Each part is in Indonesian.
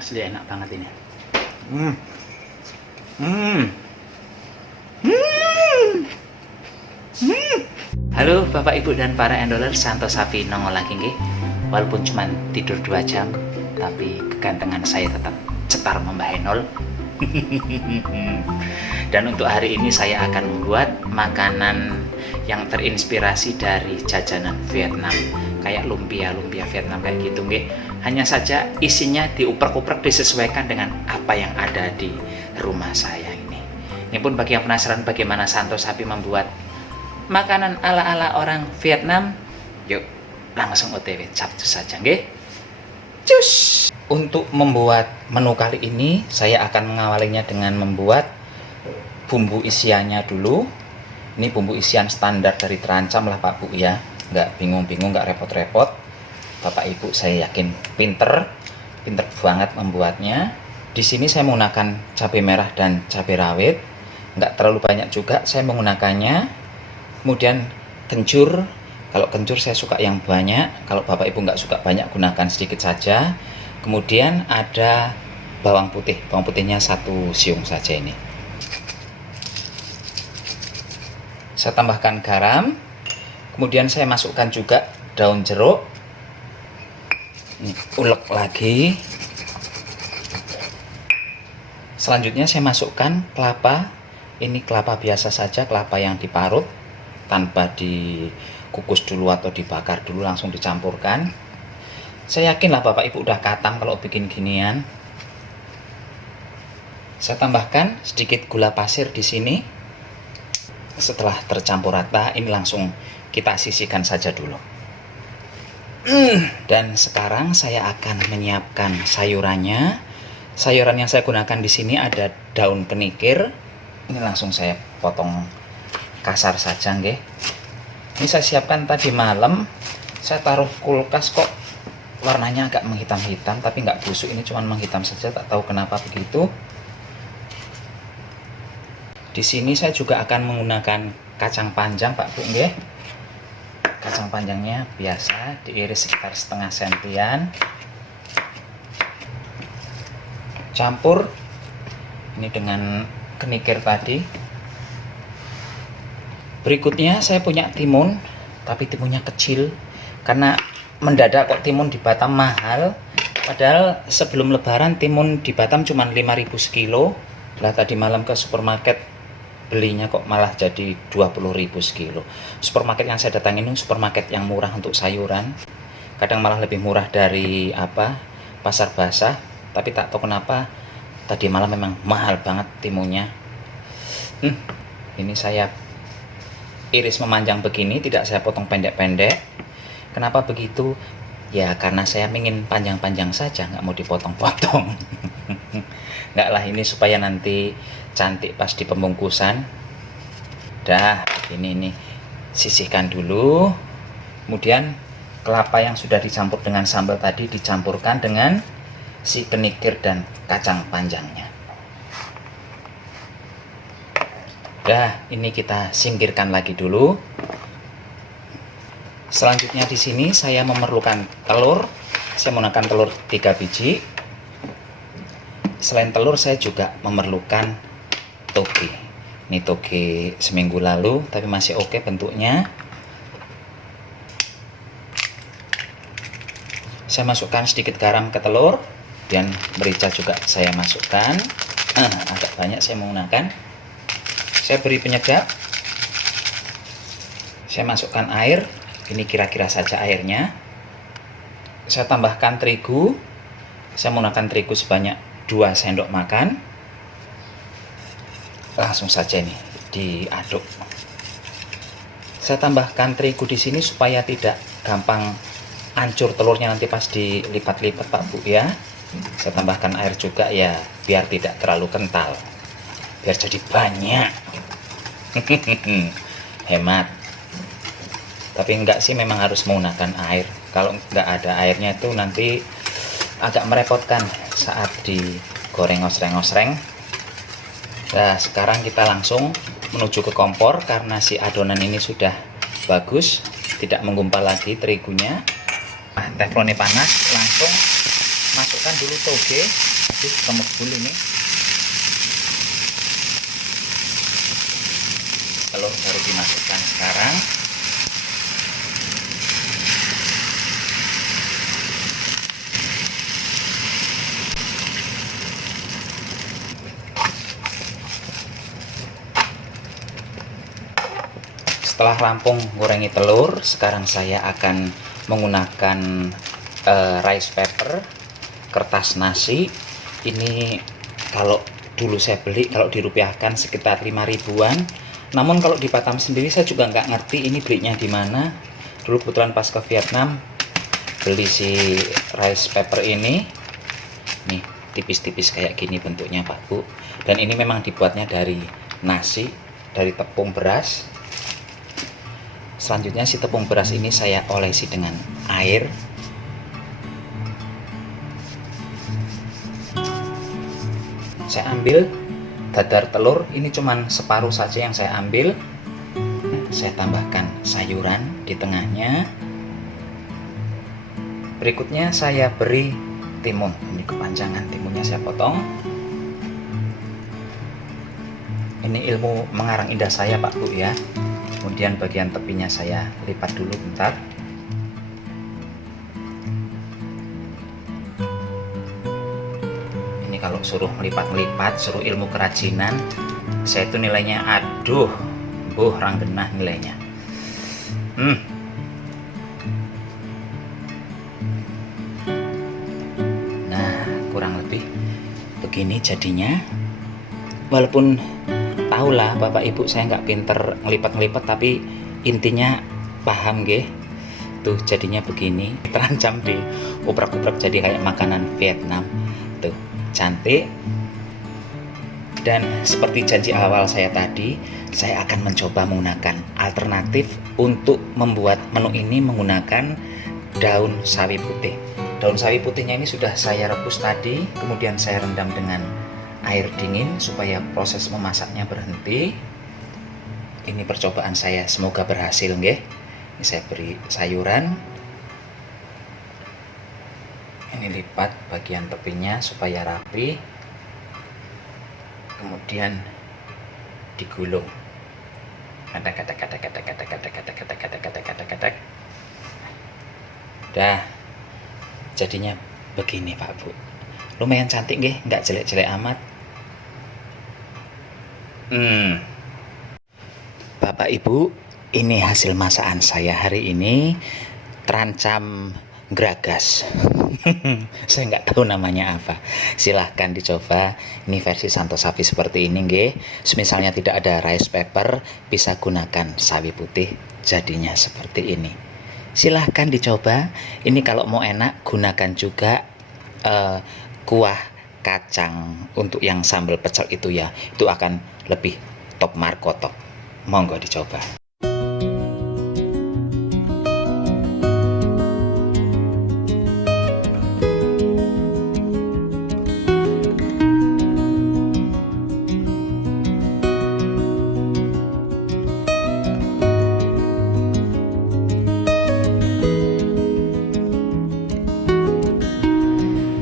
Asli enak banget ini. Hmm. Hmm. Hmm. Hmm. Halo Bapak Ibu dan para endoler, Santo Sapi nongol lagi nggih. Walaupun cuma tidur 2 jam, tapi kegantengan saya tetap cetar membahenol. Dan untuk hari ini saya akan membuat makanan yang terinspirasi dari jajanan Vietnam, kayak lumpia Vietnam kayak gitu nggih. Hanya saja isinya diuprek-uprek disesuaikan dengan apa yang ada di rumah saya ini. Ini pun bagi yang penasaran bagaimana Santo Sapi membuat makanan ala-ala orang Vietnam, yuk langsung OTW capcus saja nggih. Cus. Untuk membuat menu kali ini saya akan mengawalinya dengan membuat bumbu isiannya dulu. Ini bumbu isian standar dari terancam lah Pak Bu ya, nggak bingung-bingung, nggak repot-repot. Bapak Ibu saya yakin pinter banget membuatnya. Di sini saya menggunakan cabai merah dan cabai rawit, nggak terlalu banyak juga saya menggunakannya. Kemudian kencur, kalau kencur saya suka yang banyak, kalau Bapak Ibu nggak suka banyak gunakan sedikit saja. Kemudian ada bawang putihnya 1 siung saja ini. Saya tambahkan garam, kemudian saya masukkan juga daun jeruk. Ini ulek lagi. Selanjutnya saya masukkan kelapa. Ini kelapa biasa saja, kelapa yang diparut tanpa dikukus dulu atau dibakar dulu, langsung dicampurkan. Saya yakin lah Bapak Ibu udah katam kalau bikin ginian. Saya tambahkan sedikit gula pasir di sini. Setelah tercampur rata, ini langsung kita sisihkan saja dulu. Dan sekarang saya akan menyiapkan sayurannya. Sayuran yang saya gunakan di sini ada daun kenikir. Ini langsung saya potong kasar saja nggih. Ini saya siapkan tadi malam. Saya taruh kulkas kok warnanya agak menghitam-hitam, tapi nggak busuk, ini cuma menghitam saja, tak tahu kenapa begitu. Di sini saya juga akan menggunakan kacang panjang Pak Bu nggih. Kacang panjangnya biasa diiris sekitar setengah sentian. Campur ini dengan kenikir tadi. Berikutnya saya punya timun, tapi timunnya kecil karena mendadak kok timun di Batam mahal. Padahal sebelum lebaran timun di Batam cuma 5.000 sekilo. Lah tadi malam ke supermarket belinya kok malah jadi 20.000 sekilo. Supermarket yang saya datangi ini supermarket yang murah untuk sayuran. Kadang malah lebih murah dari pasar basah. Tapi tak tahu kenapa tadi malam memang mahal banget timunnya. Ini saya iris memanjang begini, tidak saya potong pendek-pendek. Kenapa begitu? Ya karena saya ingin panjang-panjang saja, nggak mau dipotong-potong. Nggak lah, ini supaya nanti cantik pas di pembungkusan. Dah, ini nih sisihkan dulu. Kemudian kelapa yang sudah dicampur dengan sambal tadi dicampurkan dengan si kenikir dan kacang panjangnya. Dah, ini kita singkirkan lagi dulu. Selanjutnya di sini saya memerlukan telur. Saya menggunakan telur 3 biji. Selain telur saya juga memerlukan toge. Ini toge seminggu lalu tapi masih oke bentuknya. Saya masukkan sedikit garam ke telur dan merica juga saya masukkan. Agak banyak saya menggunakan. Saya beri penyedap. Saya masukkan air. Ini kira-kira saja airnya. Saya tambahkan terigu. Saya menggunakan terigu sebanyak 2 sendok makan. Langsung saja nih diaduk. Saya tambahkan terigu di sini supaya tidak gampang hancur telurnya nanti pas dilipat-lipat Pak Bu ya. Saya tambahkan air juga ya biar tidak terlalu kental. Biar jadi banyak. Hemat. Tapi enggak sih, memang harus menggunakan air. Kalau enggak ada airnya itu nanti agak merepotkan saat digoreng osreng-osreng. Nah, sekarang kita langsung menuju ke kompor karena si adonan ini sudah bagus, tidak menggumpal lagi terigunya. Teflonnya panas, langsung masuk masukkan dulu toge. Aduh, kemebul ini. Telur baru dimasukkan sekarang. Setelah rampung gorengi telur, sekarang saya akan menggunakan rice paper, kertas nasi. Ini kalau dulu saya beli, kalau dirupiahkan sekitar 5 ribuan. Namun kalau di Batam sendiri saya juga nggak ngerti ini belinya di mana. Dulu kebetulan pas ke Vietnam beli si rice paper ini. Nih, tipis-tipis kayak gini bentuknya Pak Bu. Dan ini memang dibuatnya dari nasi, dari tepung beras. Selanjutnya si tepung beras ini saya olesi dengan air. Saya ambil dadar telur, ini cuman separuh saja yang saya ambil. Saya tambahkan sayuran di tengahnya. Berikutnya saya beri timun. Ini kepanjangan timunnya saya potong. Ini ilmu mengarang indah saya Pak Bu ya. Kemudian bagian tepinya saya lipat dulu bentar. Ini kalau suruh melipat-melipat, suruh ilmu kerajinan, saya itu nilainya aduh, rang genah nilainya. Nah, kurang lebih begini jadinya. Walaupun tahulah Bapak Ibu saya nggak pinter ngelipat-ngelipat, tapi intinya paham nggih. Tuh jadinya begini, terancam di uprak-uprak jadi kayak makanan Vietnam. Tuh cantik. Dan seperti janji awal saya tadi, saya akan mencoba menggunakan alternatif untuk membuat menu ini menggunakan daun sawi putih. Daun sawi putihnya ini sudah saya rebus tadi, kemudian saya rendam dengan air dingin supaya proses memasaknya berhenti. Ini percobaan saya, semoga berhasil nggih. Ini saya beri sayuran. Ini lipat bagian tepinya supaya rapi. Kemudian digulung. Dah, jadinya begini Pak Bu. Lumayan cantik nggih, nggak jelek-jelek amat. Bapak Ibu, ini hasil masakan saya hari ini. Terancam geragas. Saya nggak tahu namanya apa. Silahkan dicoba. Ini versi Santo Sapi seperti ini nggih. Misalnya tidak ada rice paper, bisa gunakan sawi putih. Jadinya seperti ini. Silahkan dicoba. Ini kalau mau enak, gunakan juga kuah kacang untuk yang sambal pecel itu ya. Itu akan lebih top markotop. Monggo dicoba.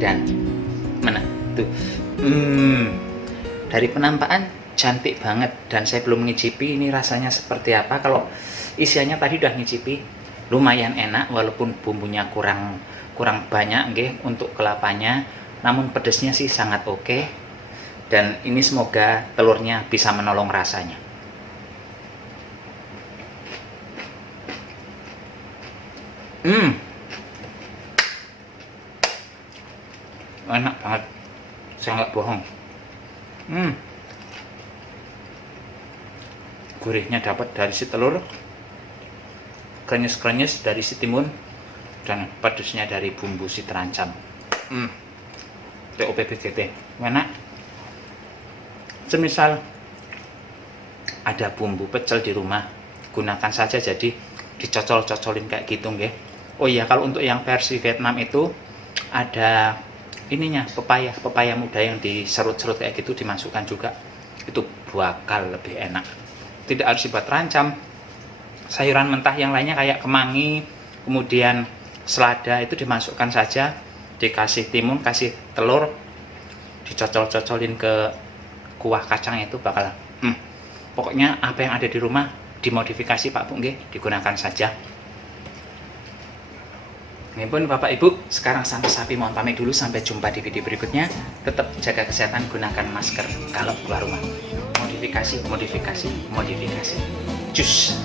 Dan mana tuh dari penampakan cantik banget, dan saya belum ngicipi ini rasanya seperti apa. Kalau isiannya tadi udah ngicipi, lumayan enak walaupun bumbunya kurang banyak nggih untuk kelapanya, namun pedesnya sih sangat oke. Dan ini semoga telurnya bisa menolong rasanya. Enak banget, saya nggak bohong. Gurihnya dapat dari si telur, krenyes-krenyes dari si timun, dan pedesnya dari bumbu si terancam. TOPBGT enak. Semisal ada bumbu pecel di rumah, gunakan saja, jadi dicocol-cocolin kayak gitu nggih. Oh iya, kalau untuk yang versi Vietnam itu ada ininya, pepaya muda yang diserut-serut kayak gitu dimasukkan juga. Itu bakal lebih enak. Tidak harus dibuat terancam. Sayuran mentah yang lainnya kayak kemangi, kemudian selada itu dimasukkan saja. dikasih timun, kasih telur, dicocol-cocolin ke kuah kacang itu bakal pokoknya apa yang ada di rumah dimodifikasi Pak Bu nggih, digunakan saja. Ini pun Bapak Ibu, sekarang Santo Sapi mohon pamit dulu, sampai jumpa di video berikutnya. Tetap jaga kesehatan, gunakan masker kalau keluar rumah. Modifikasi. Cus.